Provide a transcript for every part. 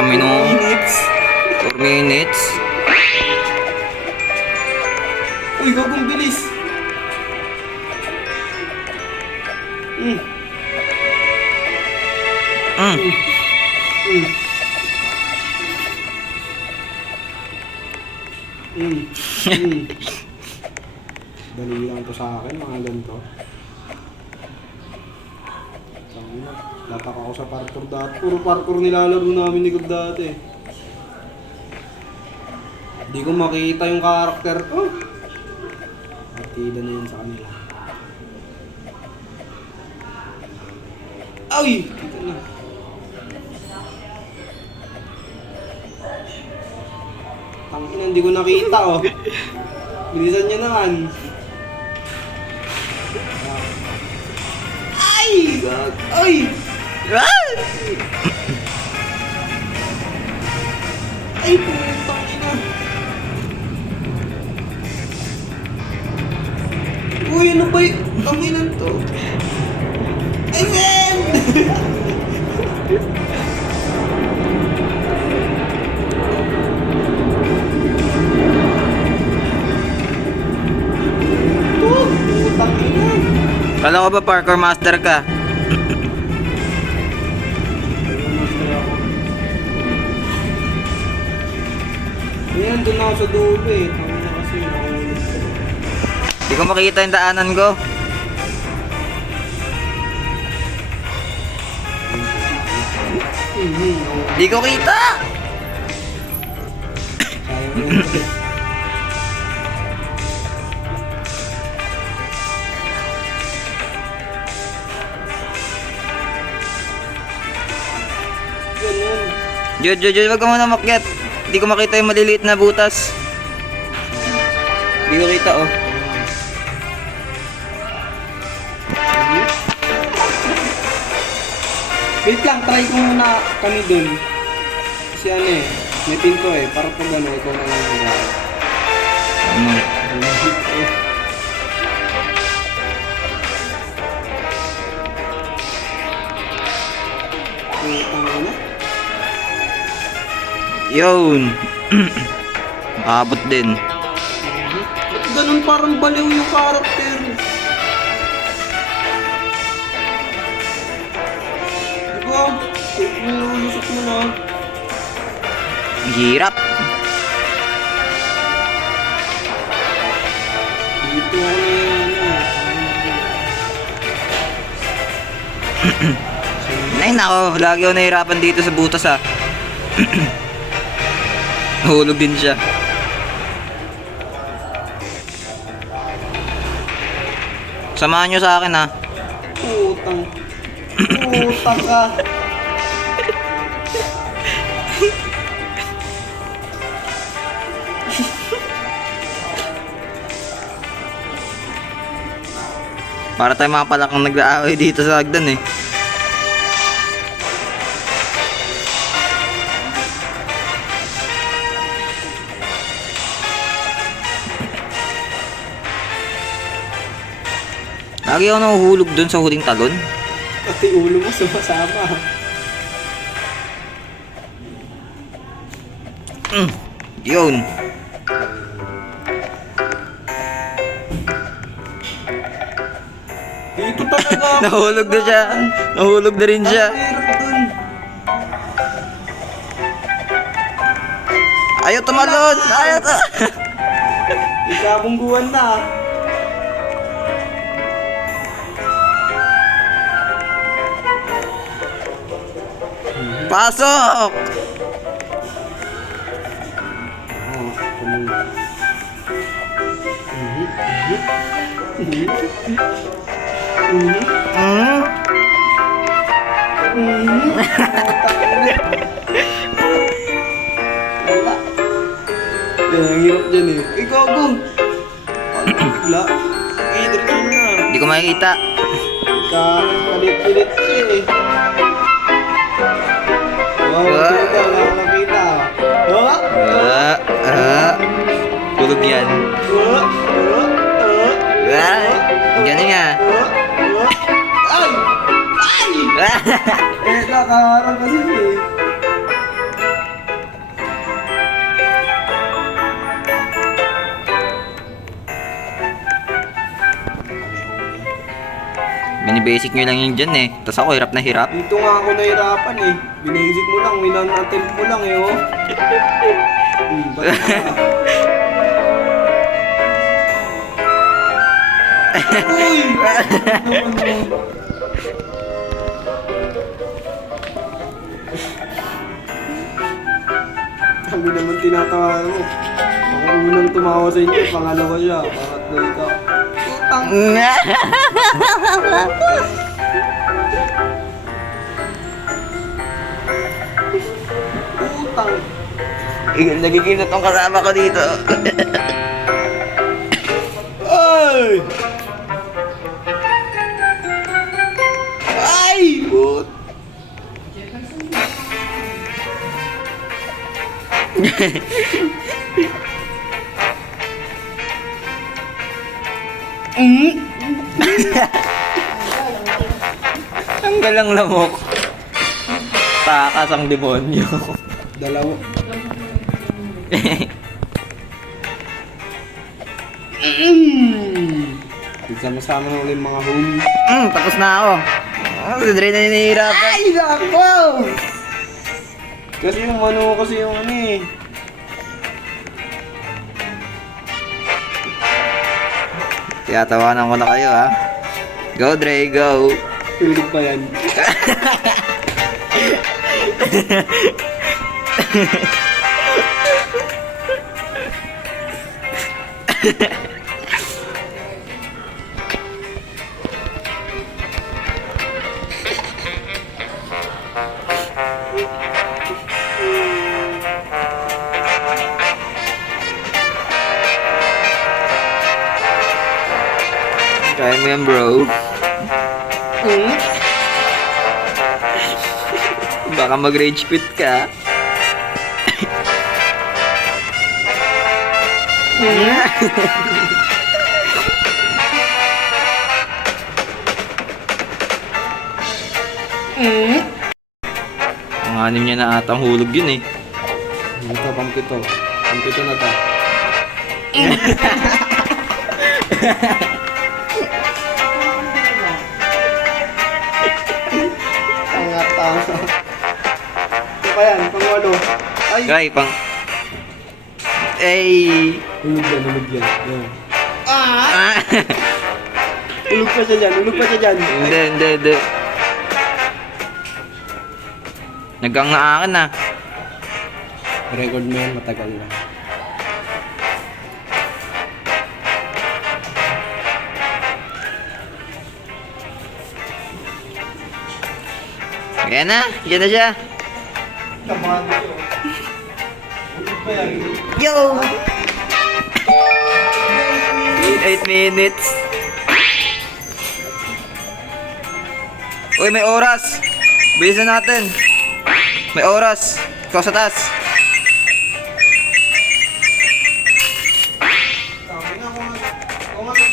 sa minum. 4 minutes. 4 minutes. Uy, gagong bilis. Mm. Dali lang to sa akin, mga ganito. Latak ako sa parkour dati. Puro parkour nilalaro namin ni Gab dati. Hindi ko makita yung karakter ko. Partida na yun sa kanila. Ay! Dito na. Tangina, hindi ko nakita oh. Bilisan nyo naman. Ay! Ay! Ay, putang ina. Uy, ano ba yung tanginan to? Ay, man! Putang ina. Kala ko ba parkour master ka? Ayan, doon ako sa dulo eh. Tangin na kasi nakaulit ko. Hindi ko makita yung daanan ko. Hindi ko kita! Sayang yun. Ganun. Jod, wag ka muna makyat. Hindi ko makita yung maliliit na butas. Hindi ko kita, oh. Wait lang, try ko muna kami dun. Kasi ano eh, may pinto eh. Para pag ano, ikaw na lang yung gawin. Putang ina. Yun. Abot din. Ba't ganun parang baliw yung karakter? Diba? Nilusot mo na. Hirap. Dito ako na yan. Ay nako, lagi ako nahihirapan dito sa butas ah. Nahulog din siya. Samahan nyo sa akin ha. Putang. Putang ka. Para tayo mga palakang nag-aaway dito sa hagdan eh. Lagi ako nahuhulog dun sa huling talon. Pati ulo mo sumasama. Yun. Dito talaga. Nahulog na siya. Nahulog na rin siya. Ang hirap dun. Ayaw tumalon! Ayaw to! Ikabungguan na. Pasok! Wala. Yan, ang hirap dyan eh. Eh, gago! Ano bigla? Idrito na. Hindi ko makikita. Kalit-kilit siya eh. Wow, Ah. dito wala akong makita. Tulog yan. Galing ah. Ay! Ay! Eh, nakaharang kasi siya eh. Bini-basic nyo lang yun dyan eh. Tapos ako hirap na hirap. Dito nga ako nahirapan eh. Binasic mo lang, minanattempt mo lang eh oh. Ba't ka? Uy! Naman mo. Kami naman tinatawa mo. Ako unang tumawa sa inyo, pangalawa siya, pangatlo ikaw. Utang! Utang! Nagiging na tong kasama ko dito. Ay! Ay! Put! Ang galang lamok. Takas ang demonyo. Dalawa. Sama-sama na ulit mga homies. Tapos na ako. Si Dre na hinihirapan. Ay, nako! Kasi yung ano kasi yung ano eh. Tiyatawanan ko na kayo ha. Go Dre, go. Tulog pa yan. Kaya mo yan bro. Baka mag-rage quit ka. Ang anim niya na atang hulog yun eh. Ito, pampito. Pampito na to. Tanga-tanga. Ito pa yan, pang-walo. Ay! Kay, pang... Ay! Ulog yan, ulog yan. Yan. Ah! Ulog pa siya dyan, ulog pa siya dyan. Hindi. Nagkangaakan na. Record mo yan, matagal na. Yan na siya. Kamado yun. Ulog pa yan. Yo! 8 minutes. Uy, may oras. Bilisan natin. May oras. Ikaw sa taas. Sabi nga kung ano.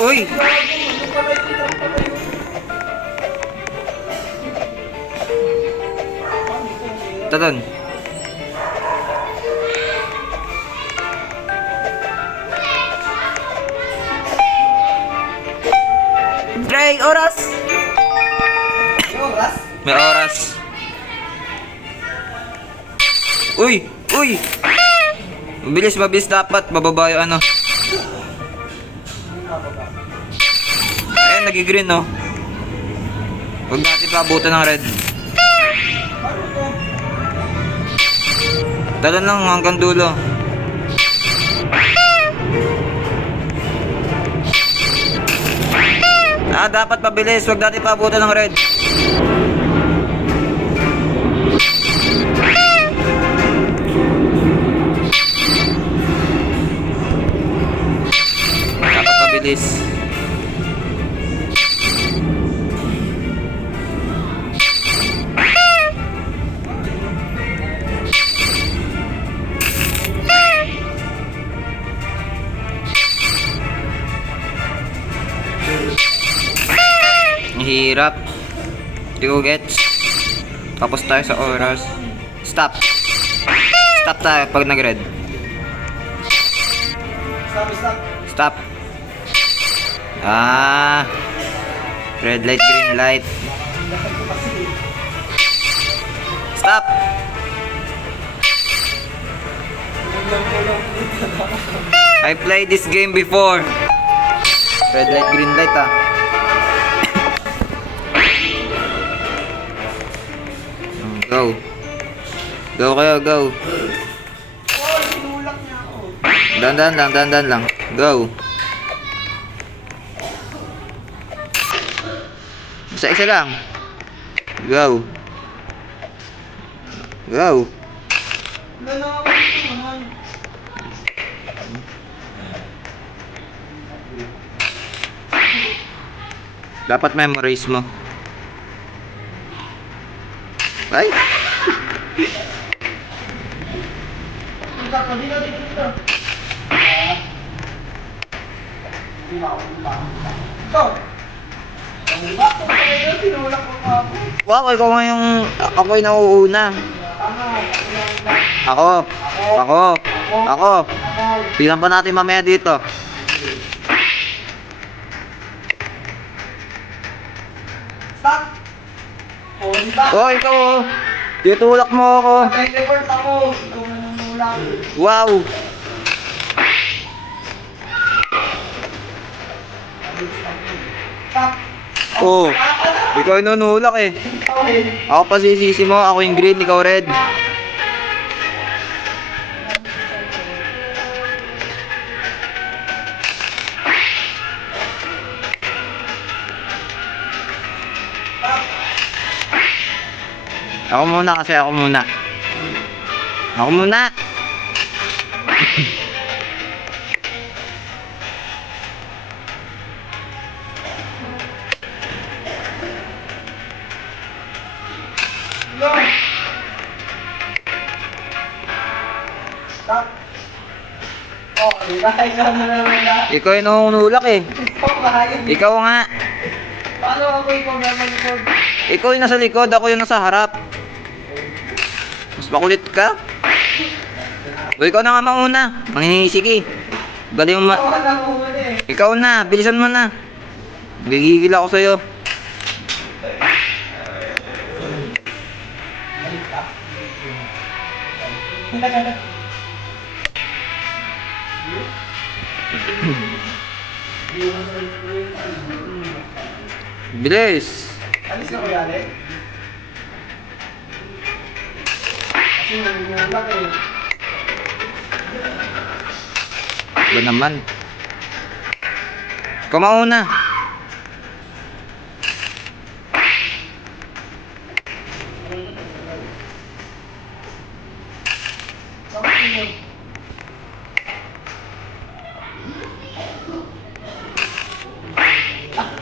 Uy! Taton. Dre, oras! Oras? May oras. Uy! Mabilis dapat. Bababa yung ano. Ayan, nag-green no. Huwag natin paabutan ng red. Dalan lang hanggang dulo. Dapat pabilis. Huwag natin paabutan ng red. Dapat pabilis. hirap. Di ko gets. Tapos tayo sa oras. Stop. Stop tayo pag nag-red. Stop. Stop. Ah. Red light, green light. Stop. I played this game before. Red light, green light ah. Go. Go kayo, go. Oh, sinulak niya ako. Dandan lang. Go. Isa lang. Go. Go. Wala na ako dito naman. Dapat memorize mo. Ay! Punta ka dito. Ito. Ang bato pa rin, sinulak ko pa ako. Wow, ikaw nga yung... Ako yung nauuna. Ako. Tingnan pa natin mamaya dito. Stop! Oh, di ba? Oh, ikaw oh. Titulak mo ako. Nag-report ako. Ikaw na nanulak. Wow. Stop! Oh. Ikaw yung nunulak eh. Okay. Ako pa sisisi mo. Ako yung green, ikaw red. Ako muna kasi ako muna. Ako muna. No! Stop! Oh, di ba? Ikaw na nanulak. Ikaw yung nunulak eh. Ikaw kahayag. Ikaw nga. Paano ako ikaw naman report? Ikaw yung nasa likod, ako yung nasa harap. Mas makulit ka. O ikaw na nga mauna. Mangingisig eh. Galing mo Ako na muna eh. Ikaw na, bilisan mo na. Gigigil ako sa'yo. Bilis. Alis na ko yali? Kasi nanulak eh. Ba naman? Ikaw mauna.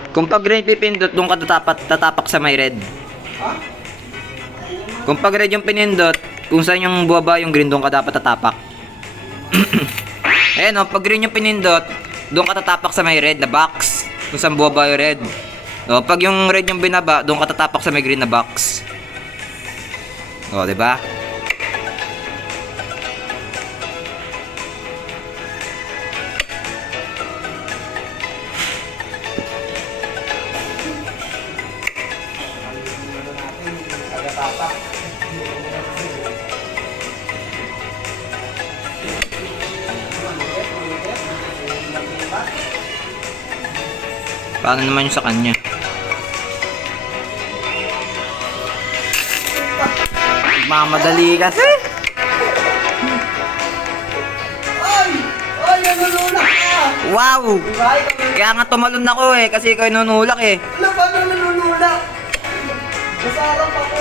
Kung pag red pipindot, doon ka tatapak sa may red. Ha? Kung pag red yung pinindot, kung saan yung buwaba yung green, doon ka dapat tatapak. Ayan o, pag green yung pinindot, doon ka tatapak sa may red na box. Kung saan buwaba yung red. O, pag yung red yung binaba, doon ka tatapak sa may green na box. O, diba? Paano naman yung sa kanya? Mamadali kasi. Ay! Ay, nanulak ka! Wow! Diba? Ikaw Kaya nga tumalon ako eh, kasi ikaw yung nunulak eh. Ano ba na nanulak? Nasa harap ako.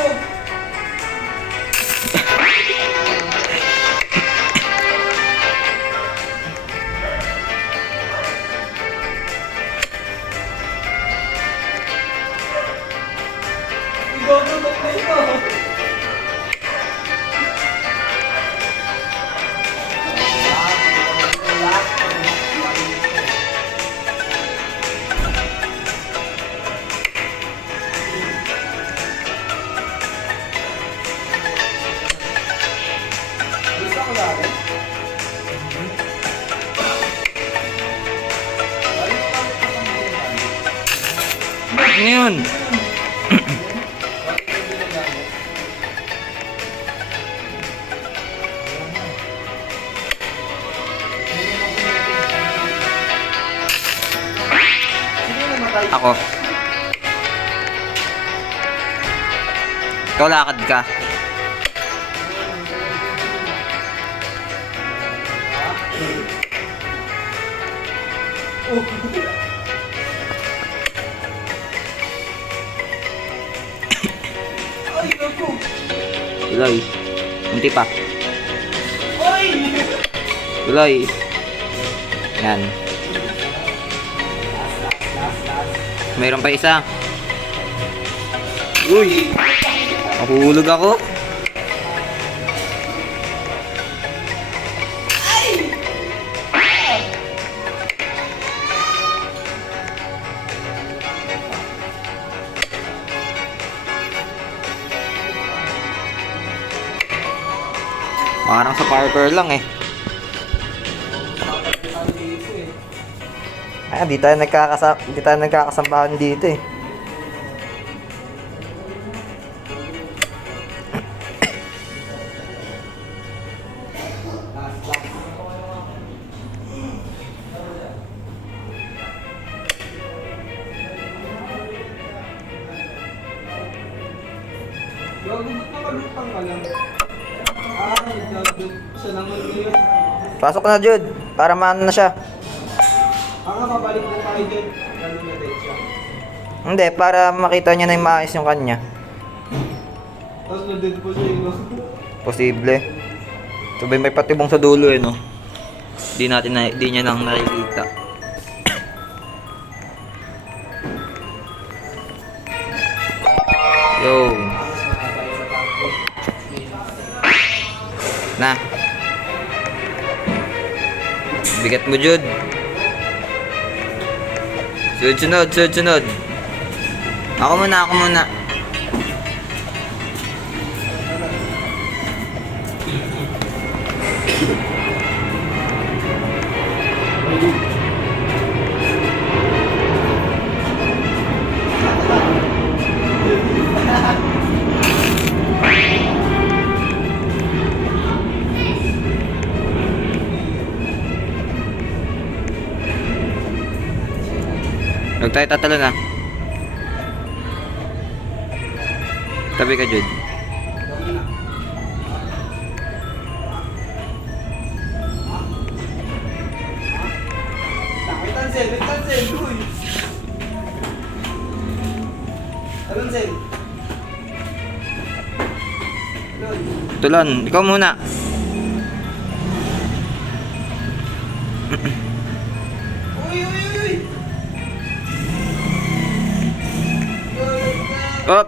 Igugutok na ito. Ano yun? Sino yung namatay? Ako. Ikaw lakad ka. Oh. Ay, ako. Tuloy. Munti pa. Ay! Tuloy. Yan. Mayroon pa isa. Uy! Mahuhulog ako. Parang sa parkour lang eh. Di tayo nagkakasambahan dito eh. Gago, ba't nakalutang ka lang? Ay, gago. Siya naman ngayon. Pasok na, Jude. Para maano na siya. Mabalik na tayo dyan. Lalo na din siya. Hindi, para makita niya na yung maayos yung kanya. Tapos na-dead po siya yun. Posible. Sabay may patibong sa dulo eh, no? Di niya nang nakikita. Yo. Na. Bigat mo, Jude. Sunod. Ako muna. Huwag tayo tatalo na. Tabi ka, Jude. Tansel, uy! Tansel! Tulan, ikaw muna. Uy! Op.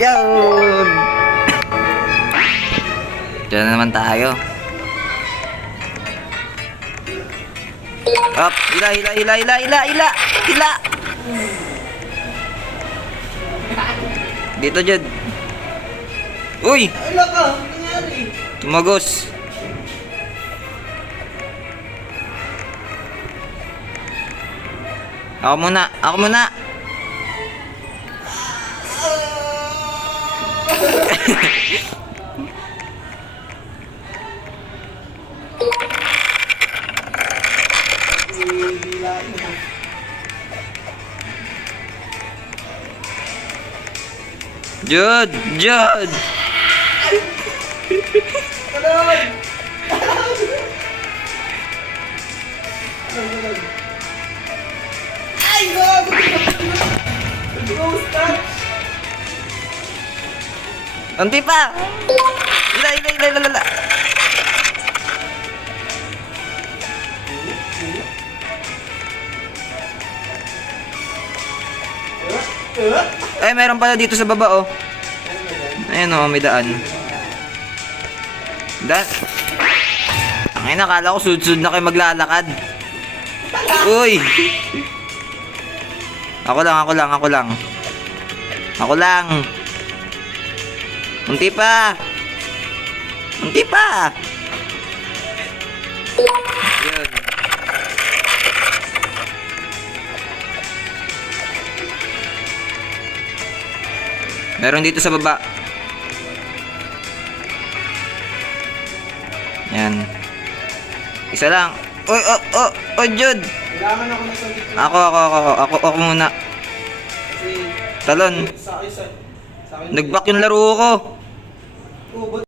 Yun! Diyan na naman tayo. Up! Hila! Dito, Jude. Uy! Ala ka! Ano nangyari? Tumagos. Ako muna. Jude! Ay, gago! Ghost touch! Unti pa! Hila! Ay, meron pala dito sa baba, oh. Ayun, oh, may daan. Ay, nakala ko sud-sud na kayo maglalakad. Uy! Ako lang. Unti pa! Yun. Meron dito sa baba. Yan. Isa lang. Oy, Jude. Kailangan ako na sa likod. Ako muna. Kasi Talon. sa akin, Nag-back yung laro ko. oh, ba't